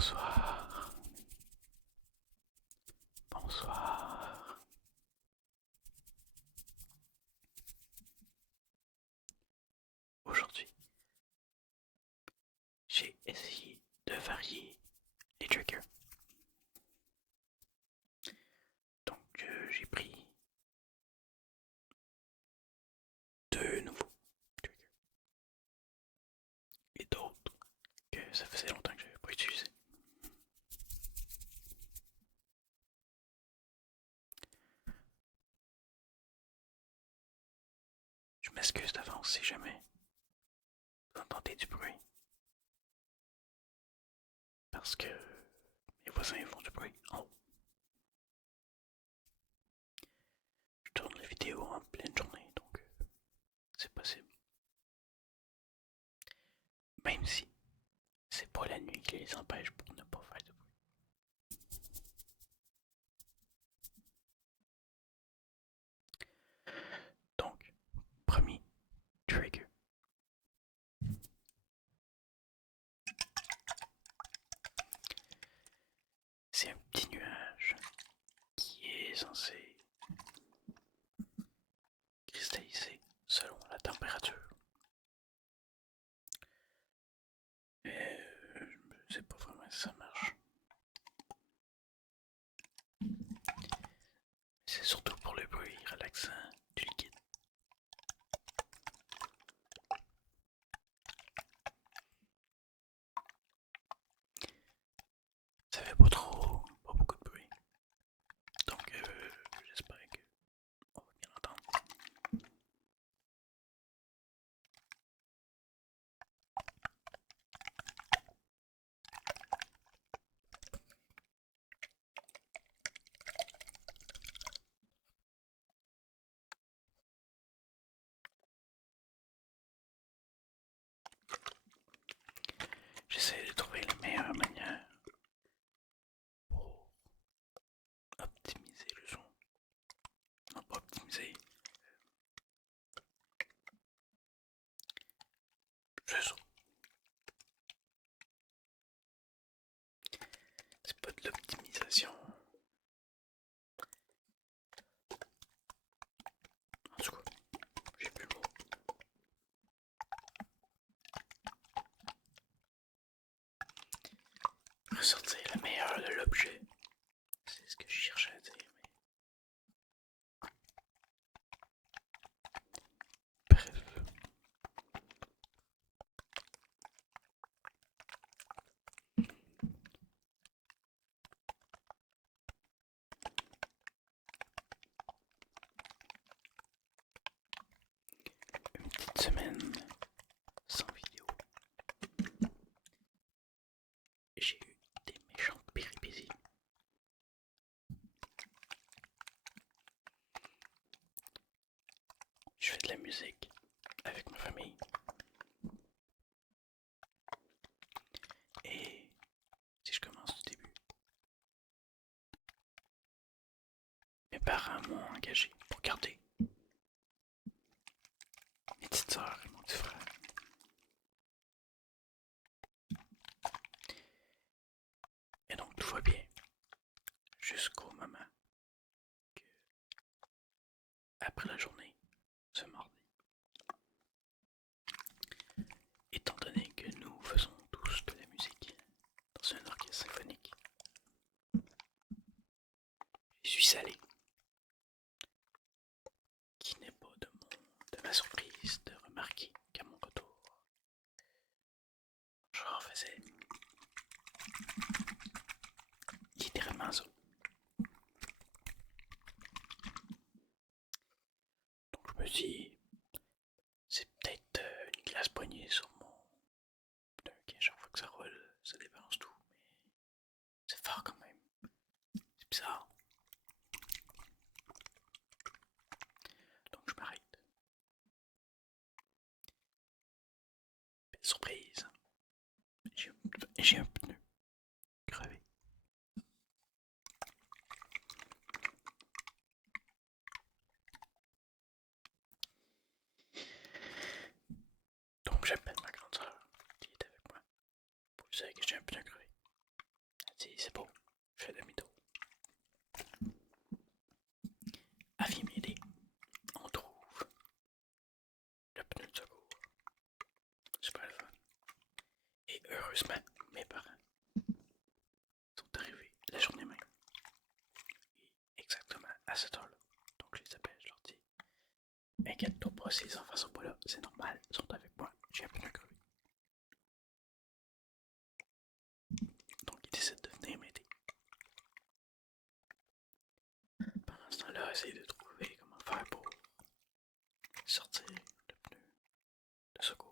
Bonsoir, bonsoir. Aujourd'hui, j'ai essayé de varier les triggers. Donc, j'ai pris deux nouveaux triggers et d'autres que ça faisait longtemps que je n'avais pas utilisé. Je m'excuse d'avance si jamais vous entendez du bruit, parce que mes voisins font du bruit en haut. Je tourne la vidéo en pleine journée, donc c'est possible. Même si c'est pas la nuit qui les empêche pour ne pas faire de bruit. Donc, premier trigger. C'est un petit nuage qui est censé cristalliser selon la température. Mais je sais pas vraiment si ça marche. C'est surtout pour le bruit relaxant du liquide. Ça fait pas beaucoup de bruit. Donc j'espère qu'on va bien entendre. J'essaie de trouver la meilleure manière pour optimiser le son. Non, pas optimiser, c'est ça. C'est pas de l'optimisation. En tout cas, j'ai plus le mot. Ressortir le meilleur de l'objet. C'est ce que je cherchais à dire, mais bref. Une petite semaine sans vidéo. J'ai eu des méchantes péripéties. Je fais de la musique avec ma famille. Et si je commence du début, mes parents m'ont engagé pour garder mes petites sœurs et mon petit frère. Et donc tout va bien jusqu'au moment que, après la journée, ce mardi, étant donné que nous faisons tous de la musique dans un orchestre symphonique, je suis salé. Qui n'est pas de ma surprise de remarquer qu'à mon retour, je refaisais littéralement ça. Donc je me dis, c'est peut-être une glace poignée sur mon pneu qui à chaque fois que ça roule, ça débalance tout, mais c'est fort quand même. C'est bizarre. Donc je m'arrête. Belle surprise. J'ai un pneu crevé. Donc j'appelle ma grande soeur qui est avec moi pour lui dire que j'ai un pneu crevé. Heureusement, mes parents sont arrivés la journée même. Et exactement à cette heure-là. Donc je les appelle, je leur dis inquiète-toi pas si les enfants sont pas là, c'est normal, ils sont avec moi, j'ai un peu crevé. Donc ils décident de venir m'aider. Pendant ce temps-là, essayer de trouver comment faire pour sortir le pneu de secours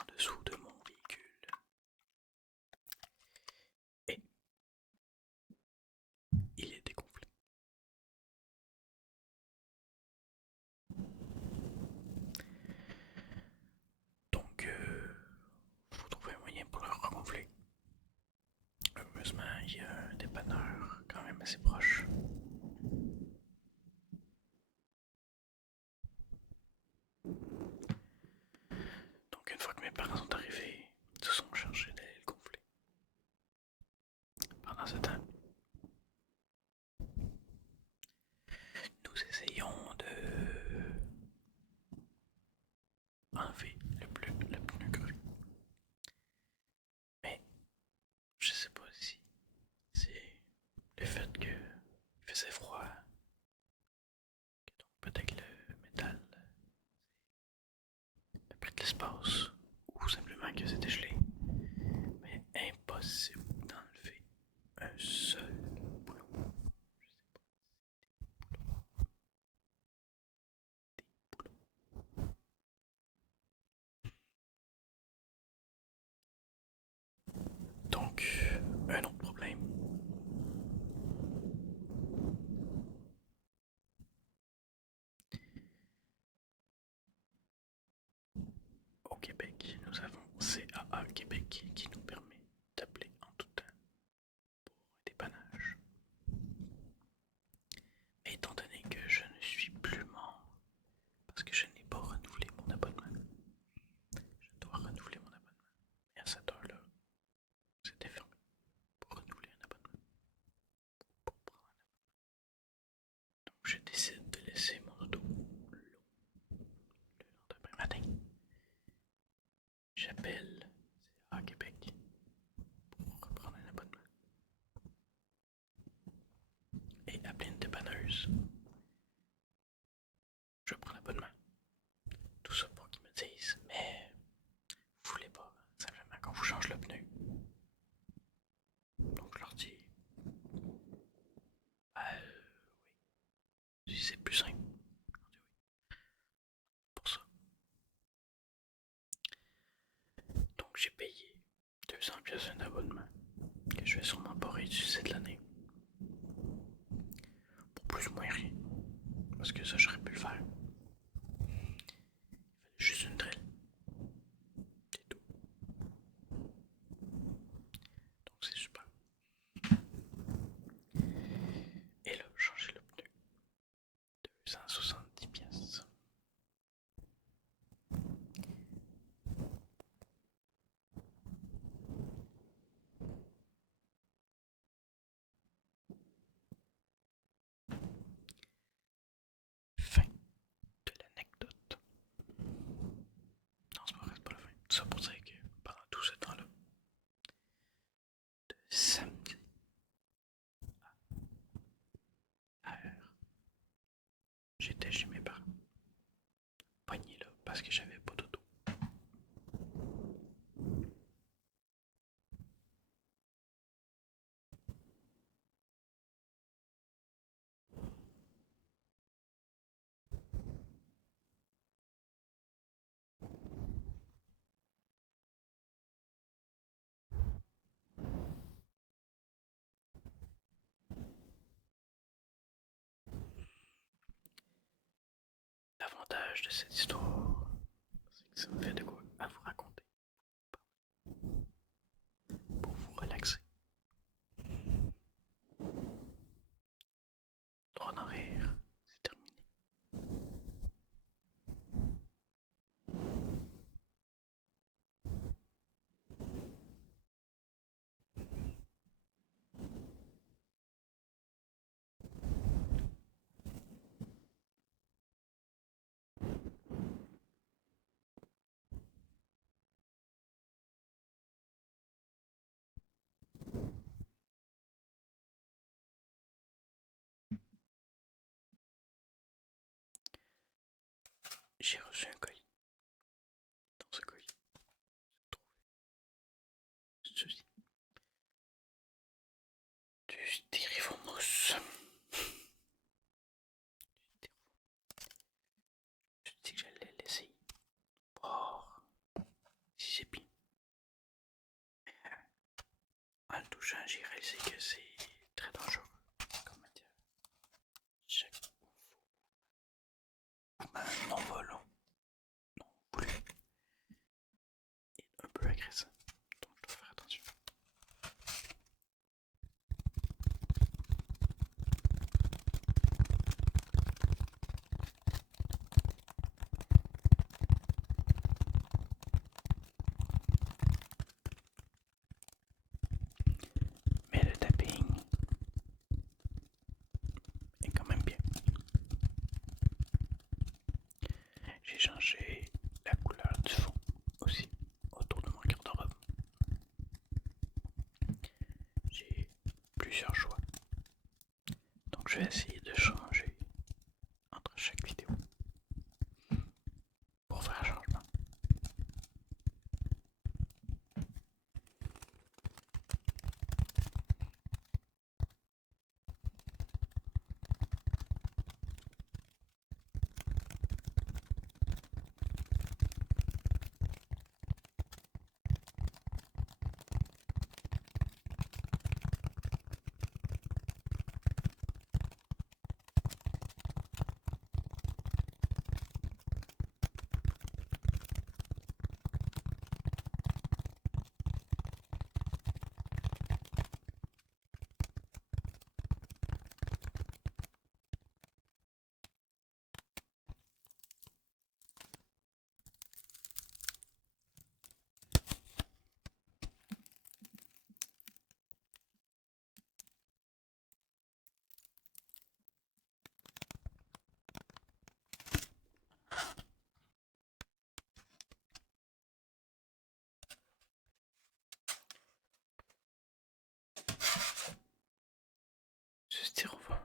en dessous de mon véhicule. Et il est dégonflé. Donc, faut trouver un moyen pour le regonfler. Heureusement, il y a un dépanneur quand même assez proche. Donc, une fois que mes parents sont arrivés, ils se sont chargés d'aller le gonfler. Pendant ce temps, nous essayons de enlever le pneu crevé. Mais je sais pas si c'est le fait qu'il faisait froid, que donc peut-être le métal a pris de l'espace, ou simplement que c'était gelé. Mais impossible d'enlever un seul boulot. Donc, un autre problème. Au Québec, nous avons CAA Québec qui nous permet d'appeler en tout temps pour un dépannage. Mais étant donné que je ne suis plus mort, parce que je n'ai pas renouvelé mon abonnement, je dois renouveler mon abonnement. Et à cette heure-là, c'était fermé pour renouveler un abonnement. Pour prendre un abonnement. Donc je décide de laisser mon auto l'eau le lendemain matin. J'appelle CA Québec pour reprendre un abonnement. Et appeler une dépanneuse. Je prends l'abonnement. Tout ça pour qu'ils me disent, mais vous voulez pas simplement qu'on vous change le pneu. Donc je leur dis, oui, si c'est plus simple. Je leur dis oui, pour ça. Donc j'ai payé 200 pièces un abonnement que je vais sûrement pas réutiliser de l'année. Pour plus ou moins rien. Parce que ça, j'aurais pu le faire. Il fallait juste une drill. C'est tout. Donc c'est super. Et là, changer le pneu. 270 pièces. Fin de l'anecdote. Non, c'est pas vrai, c'est pas la fin. Tout ça pour dire que pendant tout ce temps-là, de samedi à heure, j'étais chez mes parents. Pogné là parce que j'avais pas d'auto. L'avantage de cette histoire, c'est que ça me fait de quoi à vous raconter pour vous relaxer. Droit d'en rire, c'est terminé. je vais essayer de changer entre chaque vidéo pour faire un changement. Ce styrofoam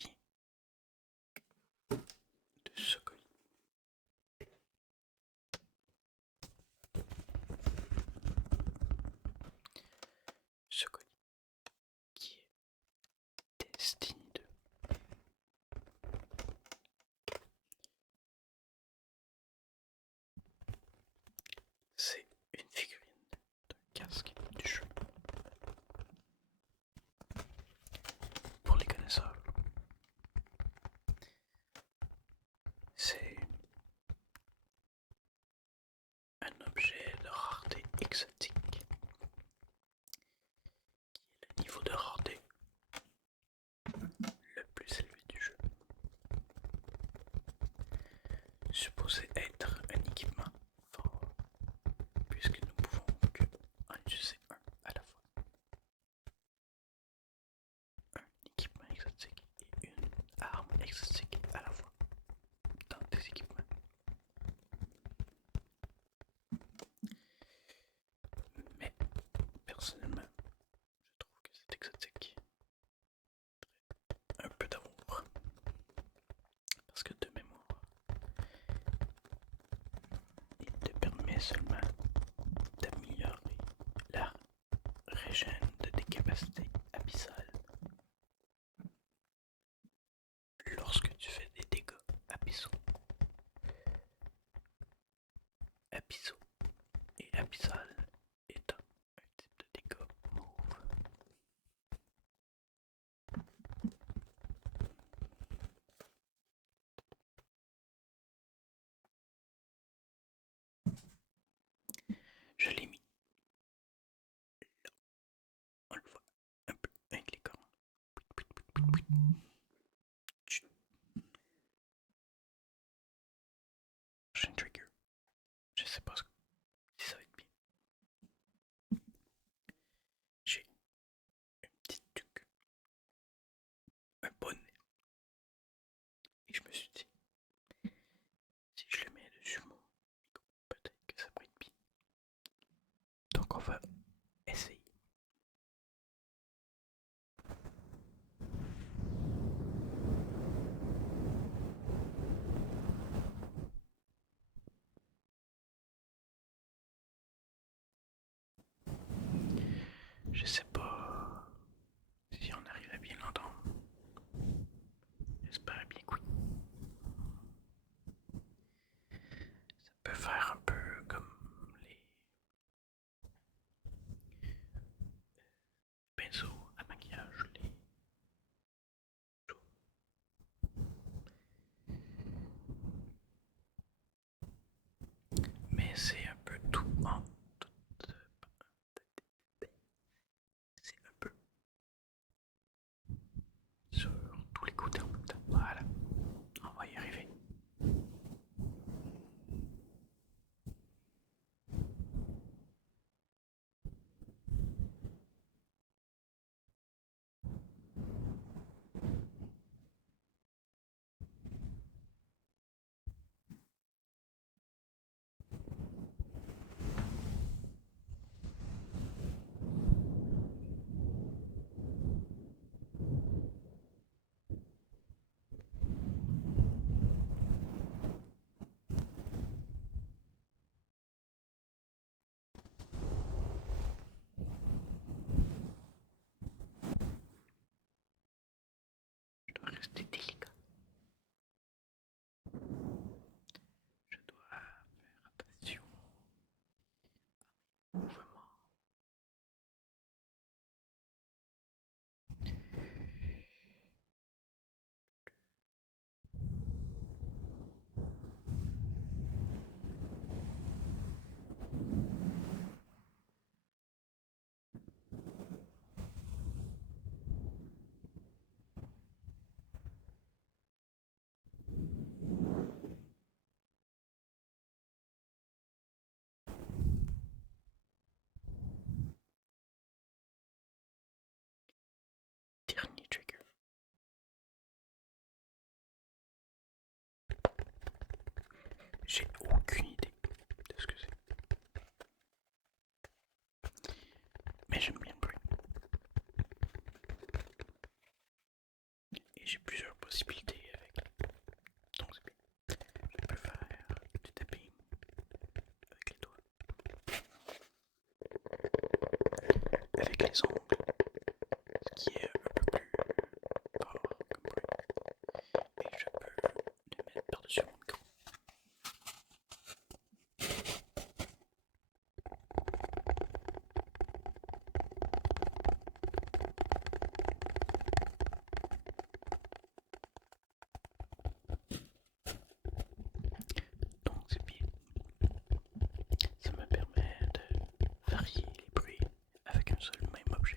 vient de ce colis. Ce colis qui est Destiny 2. C'est une figurine d'un casque du jeu. Pour les connaisseurs, c'est un objet de rareté exotique qui est le niveau de rareté le plus élevé du jeu. Supposé être un équipement fort, puisque nous pouvons que en utiliser un à la fois. Un équipement exotique et une arme exotique à la fois dans des équipements. Mais personnellement, je trouve que c'est exotique. Un peu d'amour. Parce que de mémoire, il te permet seulement d'améliorer la régène de tes capacités abyssales lorsque tu fais des dégâts abyssaux. Abyssaux et abyssal étant un type de dégâts mauve. Je l'ai mis là, on le voit un peu avec les cornes. Prochain trigger. Je sais pas si ça va être bien. J'ai une petite tuque, un bonnet. Et je me suis dit, si je le mets dessus mon micro, peut-être que ça pourrait être bien. Donc on va essayer. Je sais pas si on arrive à bien l'entendre. J'espère bien que oui. Ça peut faire un peu comme les pinceaux à maquillage, les mais c'est un peu tout en tout. C'est un peu sur tous les côtés en même temps. Voilà, on va y arriver. J'ai aucune idée de ce que c'est. Mais j'aime bien le bruit. Et j'ai plusieurs possibilités avec. Donc c'est bien. Je peux faire du tapping avec les doigts. Avec les ongles. Ce qui est un peu plus fort comme bruit. Et je peux les mettre par-dessus mon micro. Donc c'est bien. Ça me permet de varier les bruits avec un seul même objet.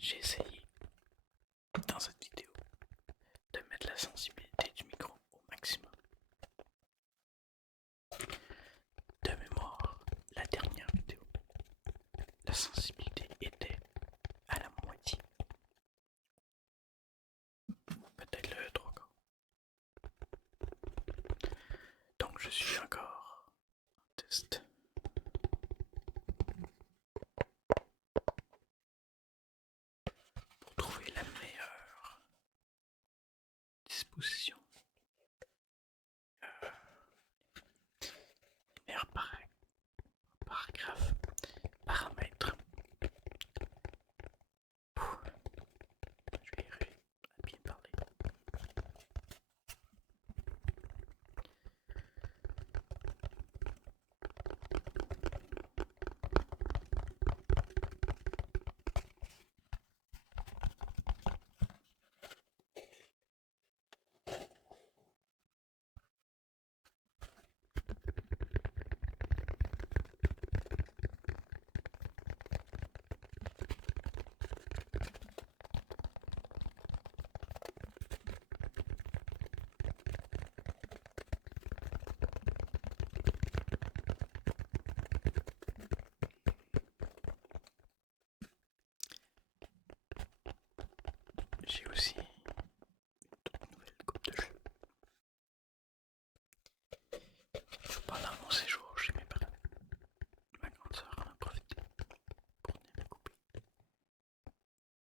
J'ai essayé dans cette vidéo de mettre la sensibilité du micro au maximum. De mémoire, la dernière vidéo, la sensibilité était à la moitié. Peut-être le 3/4. Donc je suis encore en test. Pour trouver la meilleure disposition. Les meilleurs paragraphes, paramètres. Je vais y arriver à bien parler. J'ai aussi une nouvelle coupe de cheveux. Pendant mon séjour chez mes parents, ma grande sœur en a profité pour venir me couper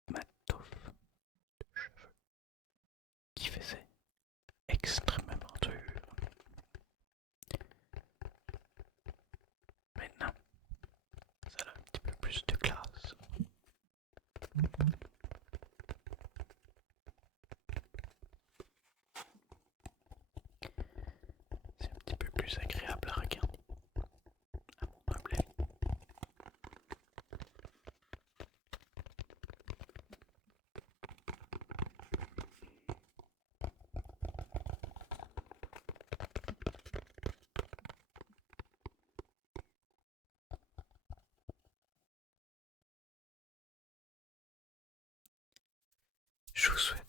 ma touffe de cheveux qui faisait extrêmement dur. Maintenant, ça a un petit peu plus de classe. C'est un petit peu plus agréable à regarder, à mon humble avis. Je vous souhaite